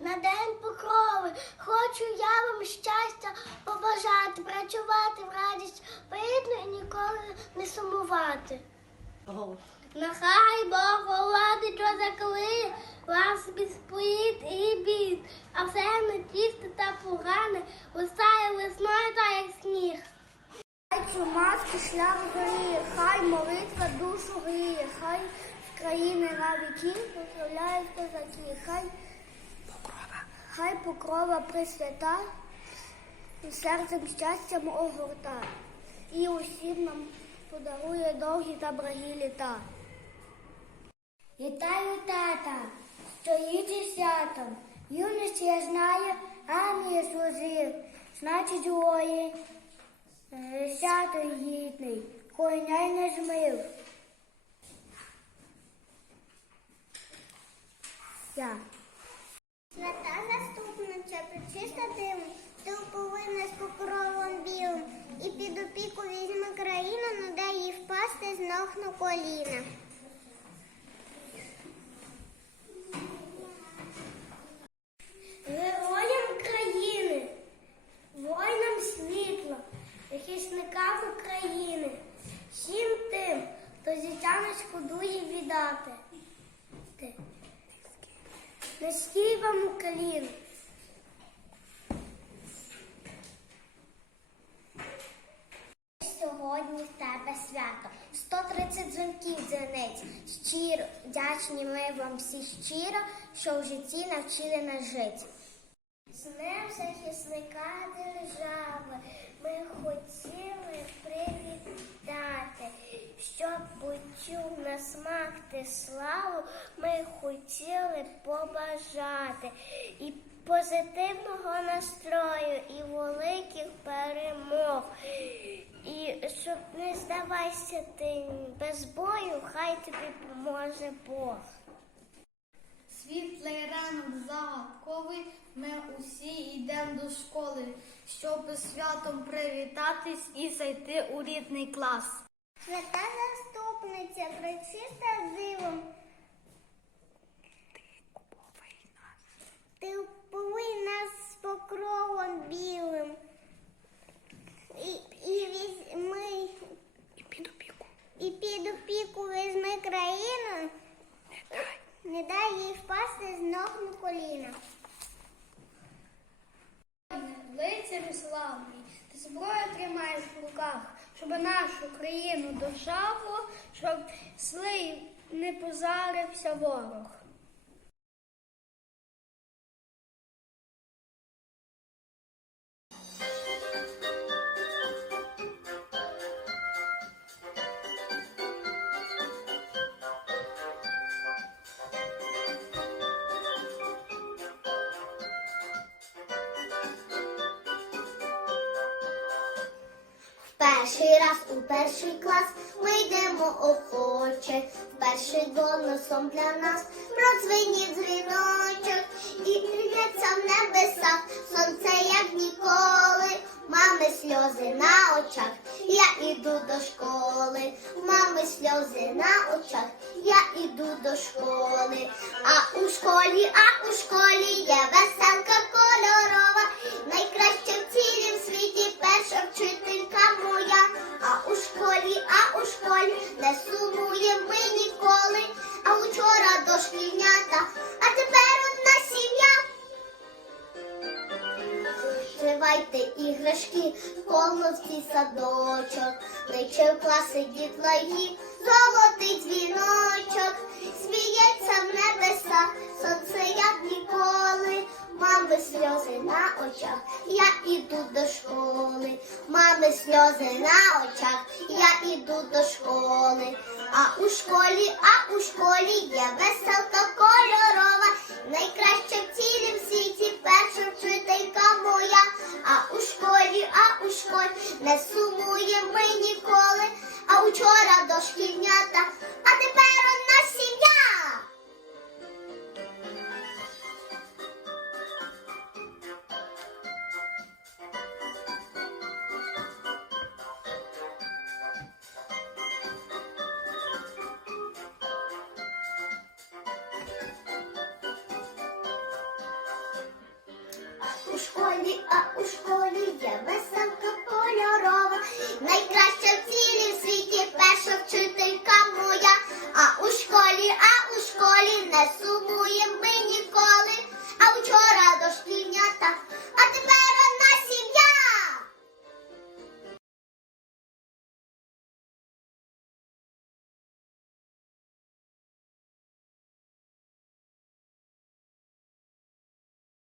на день покрови. Хочу я вам щастя побажати, працювати в радість видно і ніколи не сумувати. Нехай Бог владить, що закли вас безпоїд і бід, а все не нечисте та погане вистає весною та як сніг. Хай чумацький шлях горіє, хай молитва душу гріє, хай з країни на віки поправляють козаки, хай хай покрова присвята і серцем щастям огорта, і усім нам подарує довгі та благі літа. Вітаю тата, стоїть із святом. Юність я знаю, армія служив, значить воїн, е, свято гідний, коня й не змив. Я. Свята причиста диву, ти повинна з покровом білим, і під опіку візьми країну, ну дай їй впасти з ног на коліна. Героям країни, воїнам світла, захисникам України, всім тим, хто не шкодує віддати. Ти. Низький вам уклін. Щиро вдячні ми вам всі щиро, що в житті навчили нас жити. З днем захисника держави ми хотіли привітати, щоб почув на ти славу, ми хотіли побажати і позитивного настрою, і великих перемог. І щоб не здавайся ти без бою, хай тобі поможе Бог. Світлий ранок загадковий, ми усі йдемо до школи, щоб святом привітатись і зайти у рідний клас. Свята заступниця, причиста дивом. Ти вповий нас з покровом білим. І, і візьми. І під опіку. І під опіку візьми країну. Не дай їй впасти з ног на коліна. Лицарю славний, ти зброю тримаєш в руках, щоб нашу країну державу, щоб злий не позарився ворог. Перший раз у перший клас ми йдемо охоче, перший доносом для нас продзвенів дзвіночок, і лється в небесах сонце, як ніколи, мами сльози на очах, я іду до школи, мами сльози на очах, я іду до школи, а у школі, а у школі є веселка іграшки, в колосці садочок, кличе в класи дітлагі, золотий дзвіночок, сміється в небесах, сонце як ніколи, мами сльози на очах, я іду до школи, мами сльози на очах, я іду до школи, а у школі, а у школі є веселка школі, а у школі є весело.